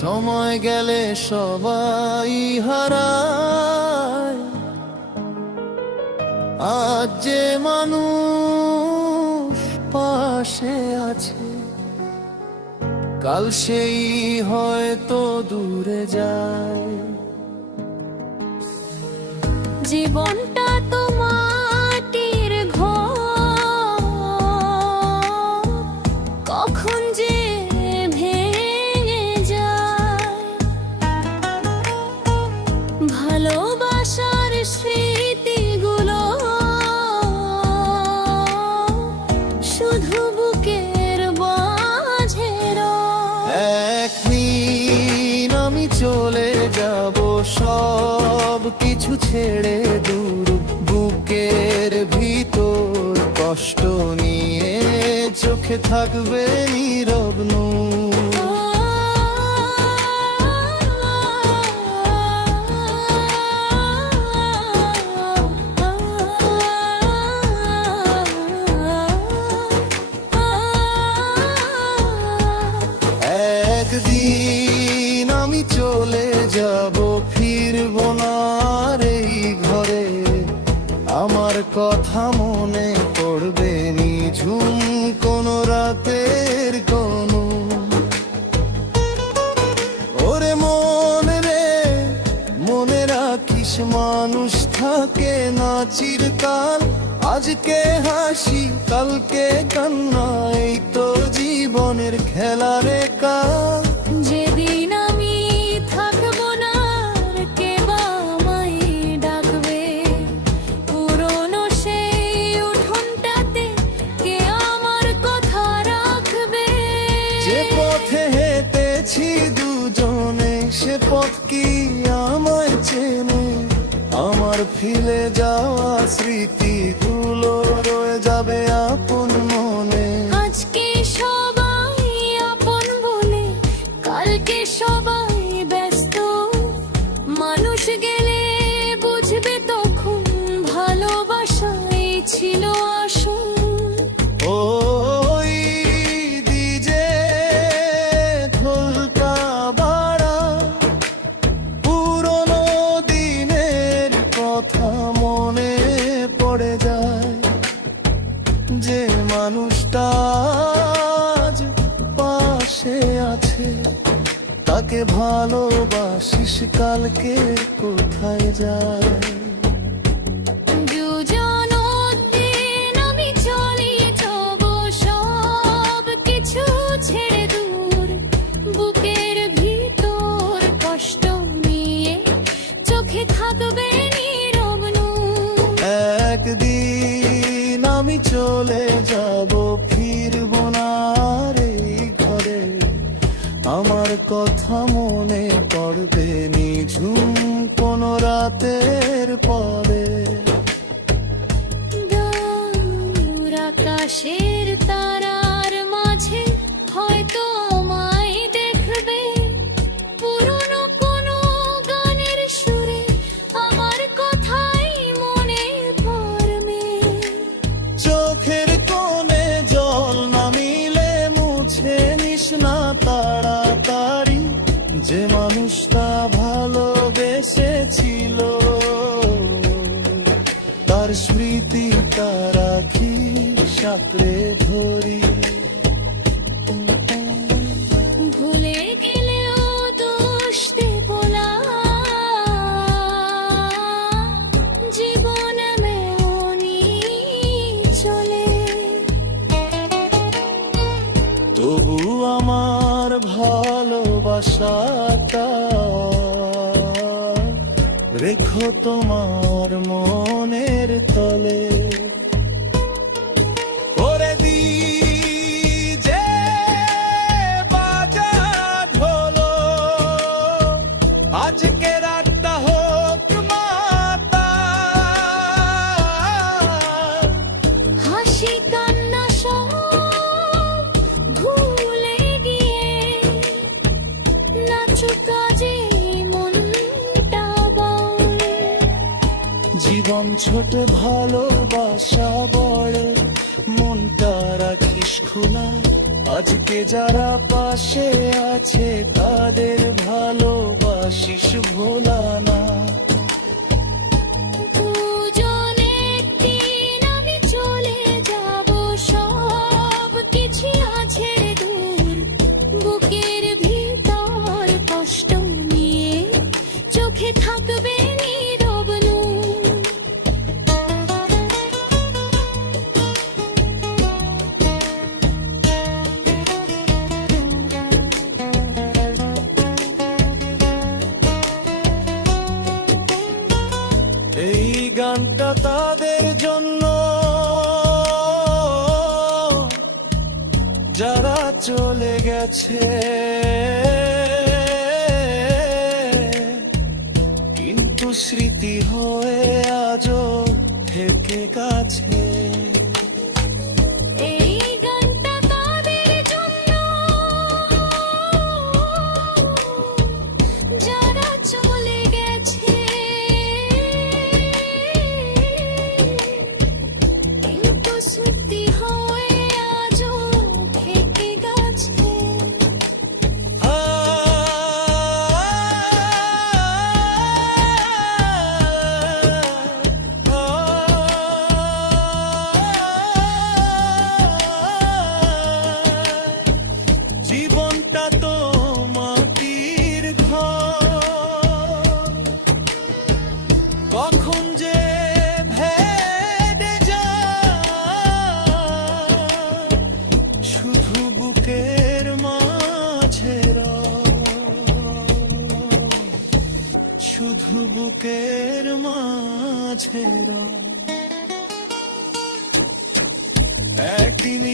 সময় গেলে সবাই হারায়, আজ যে মানুষ পাশে আছে কাল সেই হয়তো দূরে যায়। জীবনটা তো মাটির ঘর, কখন যে ভেঙে যায়। ভালোবাসার স্মৃতিগুলো শুধু বুকের মাঝে রয়। একদিন আমি চলে যাব সব কিছু ছেড়ে দূর, বুকের ভিতর কষ্ট নিয়ে চোখে থাকবে নীরব নূর। একদিন আমি চলে যাব, ফিরবো না আর এই ঘরে। আমার কথা মনে পড়বে নিঝুম কোনো রাতের কোনো। ওরে মন রে, মনে রাখিস মানুষ থাকে না চিরকাল। আজকে হাসি কালকে কান্না, এই তো জীবনের খেলারে কাল। যেদিন আমি থাকবো না আর কে বা আমায় ডাকবে, পুরনো সেই উঠোনটাতে কে আমার কথা রাখবে। যে পথে হেঁটেছি দুজনে সে পথ কি আমায় চেনে? আমার ফিরে যাওয়া স্মৃতিগুলো রয়ে যাবে আপন মনে। আজকে সবাই আপন বলে কালকে সবাই ব্যস্ত, মানুষ গেলে বুঝবে তখন ভালোবাসাই ছিল আসল। ওই দিজে খোলকা বাড়া, পুরনো দিনের কথা মনে পড়ে যায়। যে মানুষটা আজ পাশে আছে তাকে ভালোবাসিস কালকে কোথায় যায়। দুজন দিন আমি চলে যাব সব কিছু ছেড়ে দূর, বুকের ভিতর কষ্ট নিয়ে চোখে থাকবে নীরব নূর। একদিন আমি চলে যাব, ফিরবো না আর এই ঘরে। আমার কথা মনে পড়বে নিঝুম কোনো রাতের পরে। দূর আকাশের তারার মাঝে হয়তো আমায় দেখবে, পুরনো কোনো গানের সুরে আমার কথাই মনে পড়বে। চোখের কোণে জল নামিলে মুছে নিস না তাড়াতাড়ি। যে মানুষটা ভালোবেসেছিল তার স্মৃতিটা রাখি সাঁকড়ে ধরি। ভুলে গেলেও দোষ দেব না, জীবন এমনই চলে। তবু আমার ভালোবাসাটা রেখো তোমার মনের তলে। ওরে দিজে বাজা ঢোলো, আজকে রাতটা হোক মাতাল। হাসি কান্না সব ভুলে গিয়ে নাচুক কাজে মনটা বলে। জীবন ছোট ভালোবাসা বড়, মনটা রাখিস খোলা। আজকে যারা পাশে আছে তাদের ভালোবাসিস ভোলা না। দুজনে একদিন আমি চলে যাব, সব কিছু আছে দূর। বুকের ভিতর কষ্ট নিয়ে চোখে থাকবে নীরব নূর। এই গানটা তাদের জন্য যারা চলে গেছে, কিন্তু স্মৃতি হয়ে আজও থেকে গেছে। এই গানটা তাদের জন্য যারা চলে গেছে, কিন্তু স্মৃতি হয়ে আজও থেকে গেছে। জীবনটা তো মাটির ঘর, কখন যে ভেঙে যায়, শুধু বুকের মাঝে শুধু বুকের মাঝে একদিন